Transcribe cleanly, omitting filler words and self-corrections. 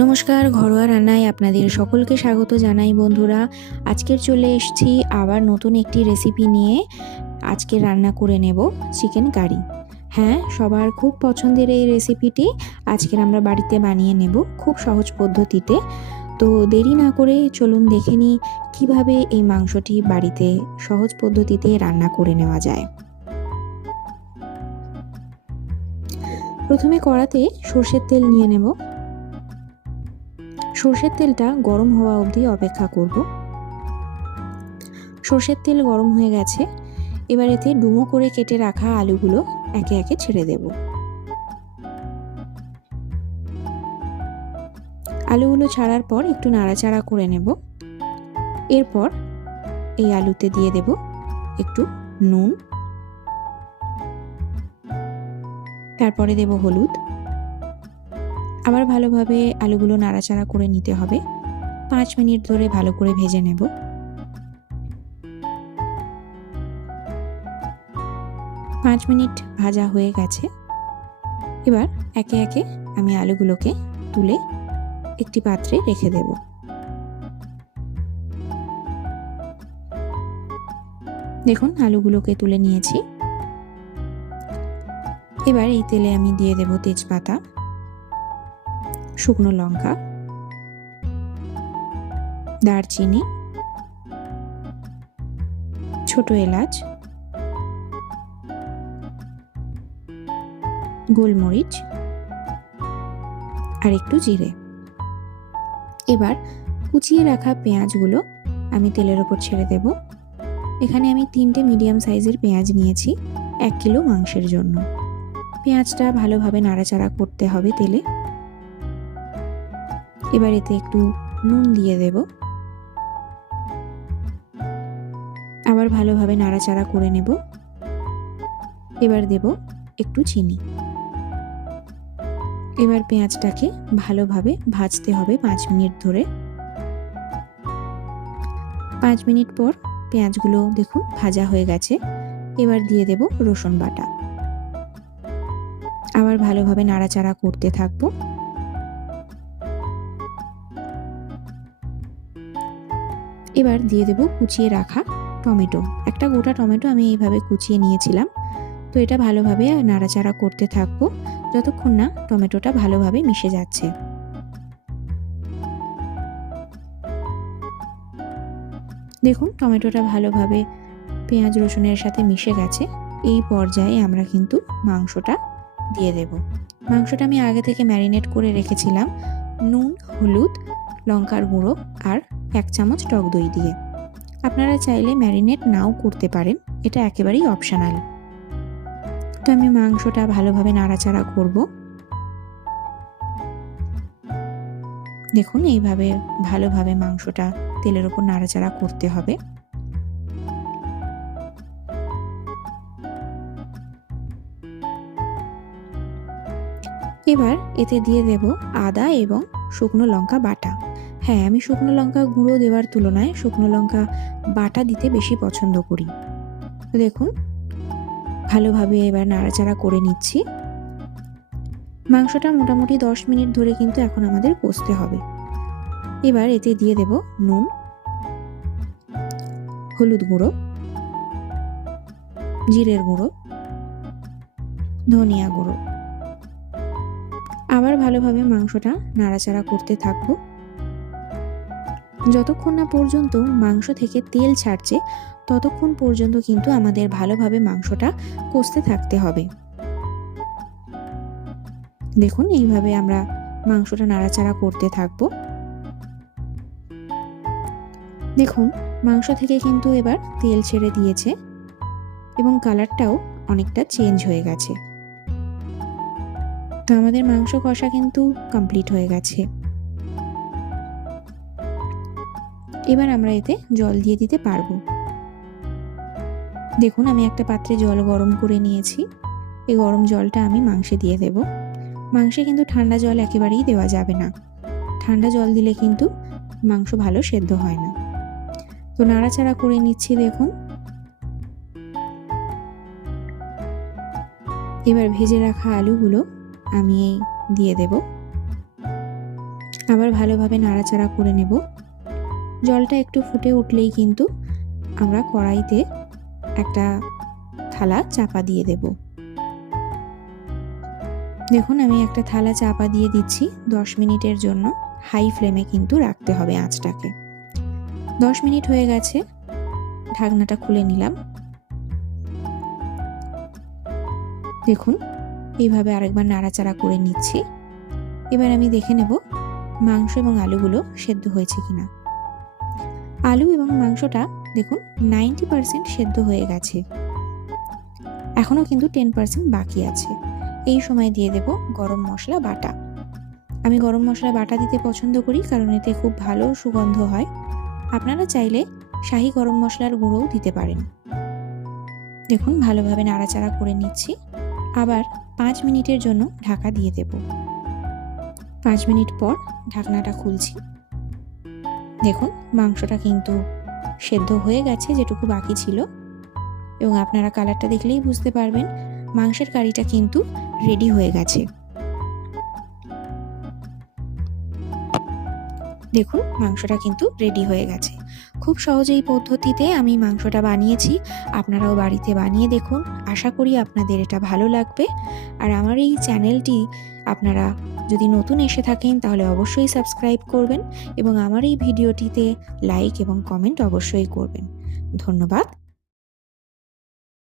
নমস্কার, ঘরোয়া রান্নায় আপনাদের সকলকে স্বাগত জানাই বন্ধুরা। আজকের চলে এসেছি আবার নতুন একটি রেসিপি নিয়ে। আজকে রান্না করে নেব চিকেন কারি। হ্যাঁ, সবার খুব পছন্দের এই রেসিপিটি আজকের আমরা বাড়িতে বানিয়ে নেব খুব সহজ পদ্ধতিতে। তো দেরি না করে চলুন দেখে নিই কীভাবে এই মাংসটি বাড়িতে সহজ পদ্ধতিতে রান্না করে নেওয়া যায়। প্রথমে কড়াতে সর্ষের তেল নিয়ে নেব। সর্ষের তেলটা গরম হওয়া অবধি অপেক্ষা করব। সর্ষের তেল গরম হয়ে গেছে, এবার এতে ডুমো করে কেটে রাখা আলুগুলো একে একে ছেড়ে দেব। আলুগুলো ছাড়ার পর একটু নাড়াচাড়া করে নেব। এরপর এই আলুতে দিয়ে দেব একটু নুন, তারপরে দেব হলুদ। আবার ভালোভাবে আলুগুলো নাড়াচাড়া করে নিতে হবে। 5 মিনিট ধরে ভালো করে ভেজে নেব। 5 মিনিট ভাজা হয়ে গেছে। এবার একে একে আমি আলুগুলোকে তুলে একটি পাত্রে রেখে দেব। দেখুন, আলুগুলোকে তুলে নিয়েছি। এবার এই তেলে আমি দিয়ে দেব তেজপাতা, শুকনো লঙ্কা, দারচিনি, ছোট এলাচ, গোলমরিচ আর একটু জিরে। এবার কুচিয়ে রাখা পেঁয়াজগুলো আমি তেলের ওপর ছেড়ে দেব। এখানে আমি 3টে মিডিয়াম সাইজের পেঁয়াজ নিয়েছি 1 কিলো মাংসের জন্য। পেঁয়াজটা ভালোভাবে নাড়াচাড়া করতে হবে তেলে। এবার এতে একটু নুন দিয়ে দেব। আবার ভালোভাবে নাড়াচাড়া করে নেব। এবার দেব একটু চিনি। এবার পেঁয়াজটাকে ভালোভাবে ভাজতে হবে 5 মিনিট ধরে। 5 মিনিট পর পেঁয়াজগুলো দেখুন ভাজা হয়ে গেছে। এবার দিয়ে দেব রসুন বাটা। আবার ভালোভাবে নাড়াচাড়া করতে থাকবো। এবার দিয়ে দেব কুচিয়ে রাখা টমেটো। একটা গোটা টমেটো আমি এইভাবে কুচিয়ে নিয়েছিলাম। তো এটা ভালোভাবে নাড়াচাড়া করতে থাকবো যতক্ষণ না টমেটোটা ভালোভাবে মিশে যাচ্ছে। দেখুন, টমেটোটা ভালোভাবে পেঁয়াজ রসুনের সাথে মিশে গেছে। এই পর্যায়ে আমরা কিন্তু মাংসটা দিয়ে দেব। মাংসটা আমি আগে থেকে ম্যারিনেট করে রেখেছিলাম নুন, হলুদ, লঙ্কার গুঁড়ো আর 1 চামচ টক দই দিয়ে। আপনারা চাইলে ম্যারিনেট নাও করতে পারেন, এটা একেবারেই অপশনাল। তো আমি মাংসটা ভালোভাবে নাড়াচাড়া করব। দেখুন, এইভাবে ভালোভাবে মাংসটা তেলের উপর নাড়াচাড়া করতে হবে। এবার এতে দিয়ে দেব আদা এবং শুকনো লঙ্কা বাটা। হ্যাঁ, আমি শুকনো লঙ্কা গুঁড়ো দেওয়ার তুলনায় শুকনো লঙ্কা বাটা দিতে বেশি পছন্দ করি। তো দেখুন, ভালোভাবে এবার নাড়াচাড়া করে নিচ্ছি। মাংসটা মোটামুটি 10 মিনিট ধরে কিন্তু এখন আমাদের কষতে হবে। এবার এতে দিয়ে দেব নুন, হলুদ গুঁড়ো, জিরের গুঁড়ো, ধনিয়া গুঁড়ো। আবার ভালোভাবে মাংসটা নাড়াচাড়া করতে থাকবো যতক্ষণ না পর্যন্ত মাংস থেকে তেল ছাড়ছে। ততক্ষণ পর্যন্ত কিন্তু আমাদের ভালোভাবে মাংসটা কষতে থাকতে হবে। দেখুন, এইভাবে আমরা মাংসটা নাড়াচাড়া করতে থাকবো। দেখুন, মাংস থেকে কিন্তু এবার তেল ছেড়ে দিয়েছে এবং কালারটাও অনেকটা চেঞ্জ হয়ে গেছে। তো আমাদের মাংস কষা কিন্তু কমপ্লিট হয়ে গেছে। এবার আমরা এতে জল দিয়ে দিতে পারবো। দেখুন, আমি একটা পাত্রে জল গরম করে নিয়েছি। এই গরম জলটা আমি মাংসে দিয়ে দেব। মাংসে কিন্তু ঠান্ডা জল একেবারেই দেওয়া যাবে না। ঠান্ডা জল দিলে কিন্তু মাংস ভালো সেদ্ধ হয় না। তো নাড়াচাড়া করে নিচ্ছি। দেখুন, এবার ভেজে রাখা আলুগুলো আমি দিয়ে দেব। আবার ভালোভাবে নাড়াচাড়া করে নেব। জলটা একটু ফুটে উঠলেই কিন্তু আমরা কড়াইতে একটা থালা চাপা দিয়ে দেব। দেখুন আমি একটা থালা চাপা দিয়ে দিচ্ছি 10 মিনিটের জন্য। হাই ফ্লেমে কিন্তু রাখতে হবে আঁচটাকে। 10 মিনিট হয়ে গেছে, ঢাকনাটা খুলে নিলাম। দেখুন এইভাবে আরেকবার নাড়াচাড়া করে নিচ্ছি। এবার আমি দেখে নেব মাংস এবং আলুগুলো সেদ্ধ হয়েছে কিনা। আলু এবং মাংসটা দেখুন 90% সেদ্ধ হয়ে গেছে, এখনও কিন্তু 10% বাকি আছে। এই সময় দিয়ে দেব গরম মশলা বাটা। আমি গরম মশলা বাটা দিতে পছন্দ করি কারণ এতে খুব ভালো সুগন্ধ হয়। আপনারা চাইলে শাহি গরম মশলার গুঁড়োও দিতে পারেন। দেখুন ভালোভাবে নাড়াচাড়া করে নিচ্ছি। আবার 5 মিনিটের জন্য ঢাকা দিয়ে দেব। 5 মিনিট পর ঢাকনাটা খুলছি। দেখুন মাংসটা কিন্তু সেদ্ধ হয়ে গেছে যেটুকু বাকি ছিল, এবং আপনারা কালারটা দেখলেই বুঝতে পারবেন মাংসের কারিটা কিন্তু রেডি হয়ে গেছে। দেখুন মাংসটা কিন্তু রেডি হয়ে গেছে। খুব সহজে এই পদ্ধতিতে আমি মাংসটা বানিয়েছি, আপনারাও বাড়িতে বানিয়ে দেখুন। আশা করি আপনাদের এটা ভালো লাগবে। আর আমার এই চ্যানেলটি আপনারা যদি নতুন এসে থাকেন তাহলে অবশ্যই সাবস্ক্রাইব করবেন এবং আমার এই ভিডিওটিতে লাইক এবং কমেন্ট অবশ্যই করবেন। ধন্যবাদ।